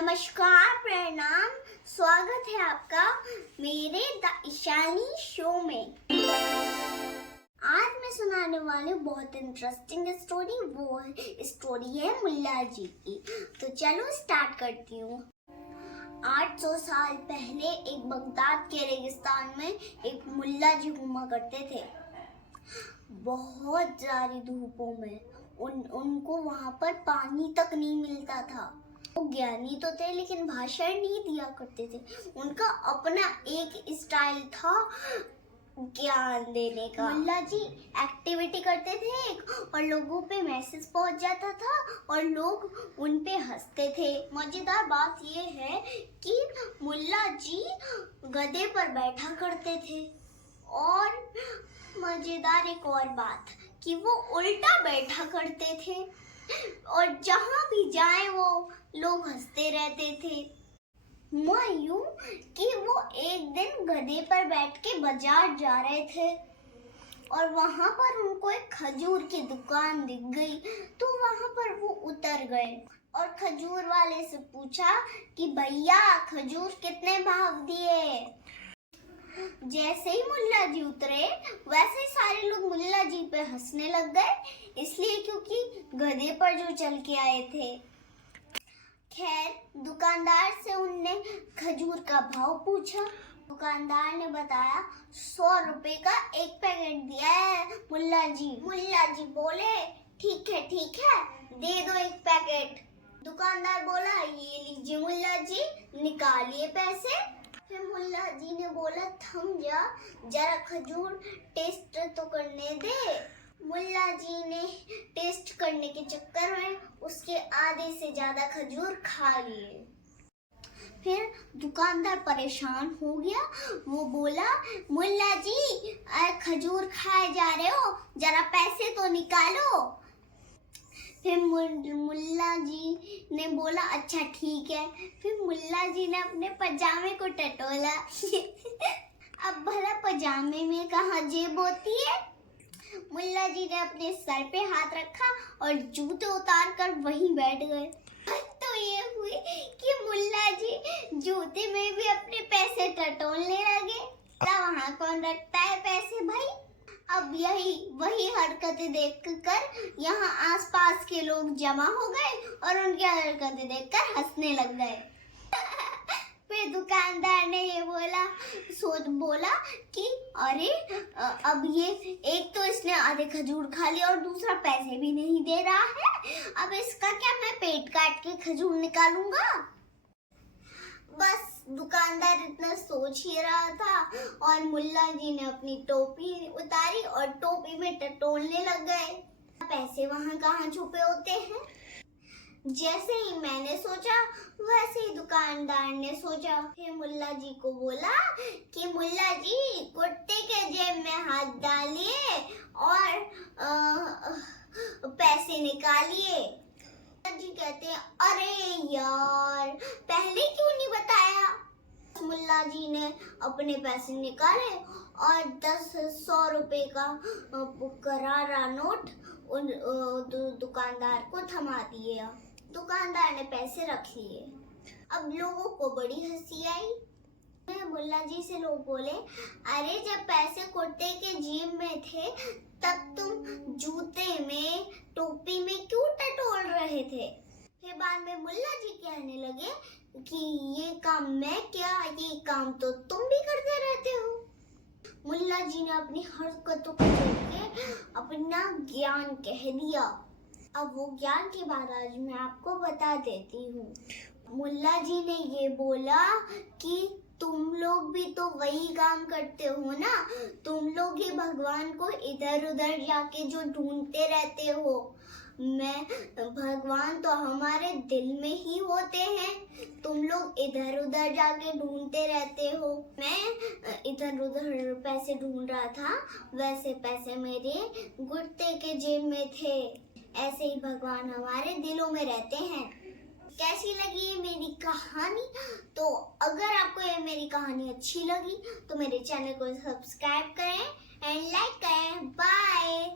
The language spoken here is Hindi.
नमस्कार, प्रणाम, स्वागत है आपका मेरे द ईशानी शो में। आज मैं सुनाने वाली हूँ बहुत इंटरेस्टिंग स्टोरी। वो स्टोरी है मुल्ला जी की। तो चलो स्टार्ट करती हूँ। 800 साल पहले एक बगदाद के रेगिस्तान में एक मुल्ला जी घूमा करते थे। बहुत जारी धूपों में उनको वहाँ पर पानी तक नहीं मिलता था। वो ज्ञानी तो थे लेकिन भाषण नहीं दिया करते थे। उनका अपना एक स्टाइल था ज्ञान देने का। मुल्ला जी एक्टिविटी करते थे और लोगों पे मैसेज पहुंच जाता था और लोग उन पे हंसते थे। मजेदार बात ये है कि मुल्ला जी गधे पर बैठा करते थे और मजेदार एक और बात कि वो उल्टा बैठा करते थे और जहाँ भी जाए वो लोग हंसते रहते थे। हुआ यूं कि वो एक दिन गधे पर बैठ के बाजार जा रहे थे और वहाँ पर उनको एक खजूर की दुकान दिख गई। तो वहाँ पर वो उतर गए और खजूर वाले से पूछा कि भैया खजूर कितने भाव दिए। जैसे ही मुल्ला जी उतरे वैसे ही सारे लोग मुल्ला जी पे हंसने लग गए, इसलिए क्योंकि गधे पर जो चल के आए थे। खैर दुकानदार से उनने खजूर का भाव पूछा। दुकानदार ने बताया 100 रुपए का एक पैकेट दिया है मुल्ला जी। मुल्ला जी बोले ठीक है दे दो एक पैकेट। दुकानदार बोला ये लीजिए मुल्ला जी, निकालिए पैसे। फिर मुल्ला जी ने बोला थम जा, जरा खजूर टेस्ट तो करने दे। मुल्ला जी ने टेस्ट करने के चक्कर में उसके आधे से ज्यादा खजूर खा लिए। फिर दुकानदार परेशान हो गया। वो बोला मुल्ला जी खजूर खाए जा रहे हो, जरा पैसे तो निकालो। फिर मुल्ला जी ने बोला अच्छा ठीक है। फिर मुल्ला जी ने अपने पजामे को टटोला। अब भला पजामे में कहाँ जेब होती है। मुल्ला जी ने अपने सर पे हाथ रखा और जूते उतार कर वहीं बैठ गए। तो ये हुई कि मुल्ला जी जूते में भी अपने पैसे टटोलने लगे। वहाँ कौन रखता है पैसे भाई। अब वही हरकतें देखकर यहाँ आसपास के लोग जमा हो गए और उनकी हरकतें देखकर हंसने लग गए। फिर दुकानदार ने ये बोला कि अरे अब ये एक तो इसने आधे खजूर खा लिया और दूसरा पैसे भी नहीं दे रहा है। अब इसका क्या मैं पेट काट के खजूर निकालूंगा। बस दुकानदार इतना सोच ही रहा था और मुल्ला जी ने अपनी टोपी उतारी और टोपी में टटोलने लग गए। पैसे वहाँ कहाँ छुपे होते हैं। जैसे ही मैंने सोचा वैसे ही दुकानदार ने सोचा। फिर मुल्ला जी को बोला कि मुल्ला जी कुर्ते के जेब में हाथ डालिए और पैसे निकालिए। जी कहते हैं अरे यार पहले क्यों नहीं बताया। मुल्ला जी ने अपने पैसे निकाले और 100 रुपए का करारा नोट उन दुकानदार को थमा दिया। दुकानदार ने पैसे रख लिए। अब लोगों को बड़ी हंसी आई। मुल्ला जी से लोग बोले अरे जब पैसे कुर्ते के जेब में थे तब तुम जूते में टोपी में क्यों टटोल रहे थे। फिर बाद में मुल्ला जी कहने लगे कि ये काम मैं क्या, ये काम तो तुम भी करते रहते हो। मुल्ला जी ने अपनी हरकतों के जरिए अपना ज्ञान कह दिया। अब वो ज्ञान की बात आज मैं आपको बता देती हूँ। मुल्ला जी ने ये बोला कि तुम लोग भी तो वही काम करते हो ना। तुम लोग ही भगवान को इधर उधर जाके जो ढूंढते रहते हो। भगवान तो हमारे दिल में ही होते हैं। तुम लोग इधर उधर जाके ढूंढते रहते हो। मैं इधर उधर पैसे ढूंढ रहा था, वैसे पैसे मेरे कुर्ते के जेब में थे। ऐसे ही भगवान हमारे दिलों में रहते हैं। कैसी लगी ये मेरी कहानी। तो अगर आपको ये मेरी कहानी अच्छी लगी तो मेरे चैनल को सब्सक्राइब करें एंड लाइक करें। बाय।